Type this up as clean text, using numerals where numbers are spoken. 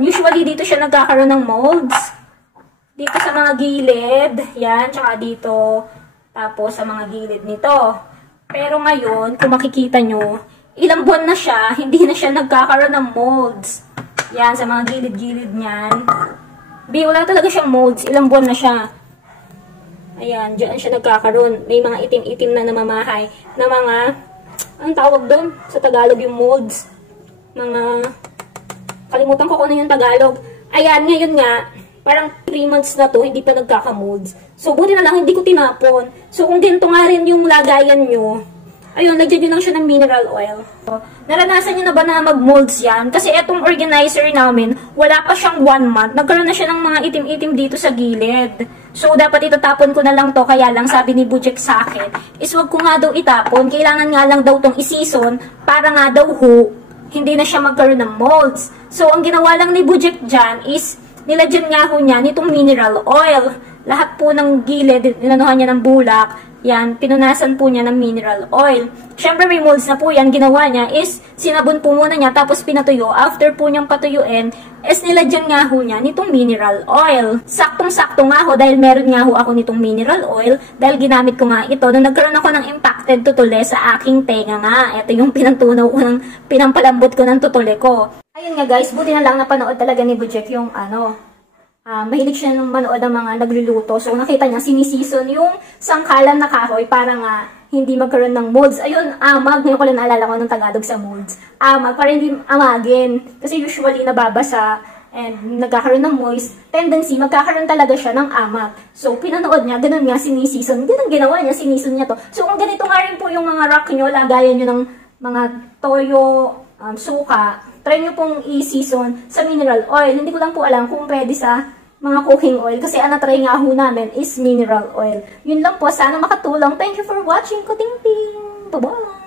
Usually, dito siya nagkakaroon ng molds. Dito sa mga gilid. Yan, tsaka dito. Tapos sa mga gilid nito. Pero ngayon, kung makikita nyo, ilang buwan na siya, hindi na siya nagkakaroon ng molds. Yan, sa mga gilid-gilid niyan. Wala talaga siyang molds. Ilang buwan na siya. Ayan, dyan siya nagkakaroon. May mga itim-itim na namamahay. Na mga, anong tawag doon? Sa Tagalog yung molds. Mga, kalimutan ko kung ano yung Tagalog. Ayan, ngayon nga, parang 3 months na to, hindi pa nagkakamolds. So, buti na lang, hindi ko tinapon. So, kung ganito nga rin yung lagayan nyo, ayun, lagyan nyo lang siya ng mineral oil. So, naranasan nyo na ba na mag-molds yan? Kasi etong organizer namin, wala pa siyang 1 month. Nagkaroon na siya ng mga itim-itim dito sa gilid. So, dapat itatapon ko na lang to. Kaya lang, sabi ni Bujek sa akin, is wag ko nga daw itapon. Kailangan nga lang daw tong i-season para nga daw hindi na siya magkaroon ng molds. So, ang ginawa lang ni Bujek dyan is, nilagyan nga ho niya nitong mineral oil. Lahat po ng gilid, nilanuhan niya ng bulak. Yan, pinunasan po niya ng mineral oil. Siyempre may molds na po yan. Ginawa niya is, sinabon po muna niya, tapos pinatuyo. After po niyang patuyuin, is nilagyan nga ho niya nitong mineral oil. Saktong-sakto nga ho, dahil meron nga ho ako nitong mineral oil, dahil ginamit ko nga ito. Nung nagkaroon ako ng impacted tutule sa aking tenga nga. Ito yung pinantunaw ko pinampalambot ko ng tutule ko. Ayun nga guys, buti na lang napanood talaga ni Bujek yung mahilig siya nung manood ng mga nagluluto. So nakita niya, sinisison yung sangkalan na kahoy para nga hindi magkaroon ng molds. Ayun, amag. Ngayon ko lang naalala ko ng Tagalog sa molds. Amag, para hindi amagin. Kasi usually nababasa and nagkakaroon ng moist tendency, magkakaroon talaga siya ng amag. So pinanood niya, ganun nga sinisison. Ganun ginawa niya, sinison niya to. So kung ganito nga rin po yung mga rack nyo, lagayan nyo ng mga toyo, suka, try nyo pong i-season sa mineral oil. Hindi ko lang po alam kung pwede sa mga cooking oil. Kasi ang na-try nga ho namin is mineral oil. Yun lang po. Sana makatulong. Thank you for watching. Kuting-ting. Bye-bye!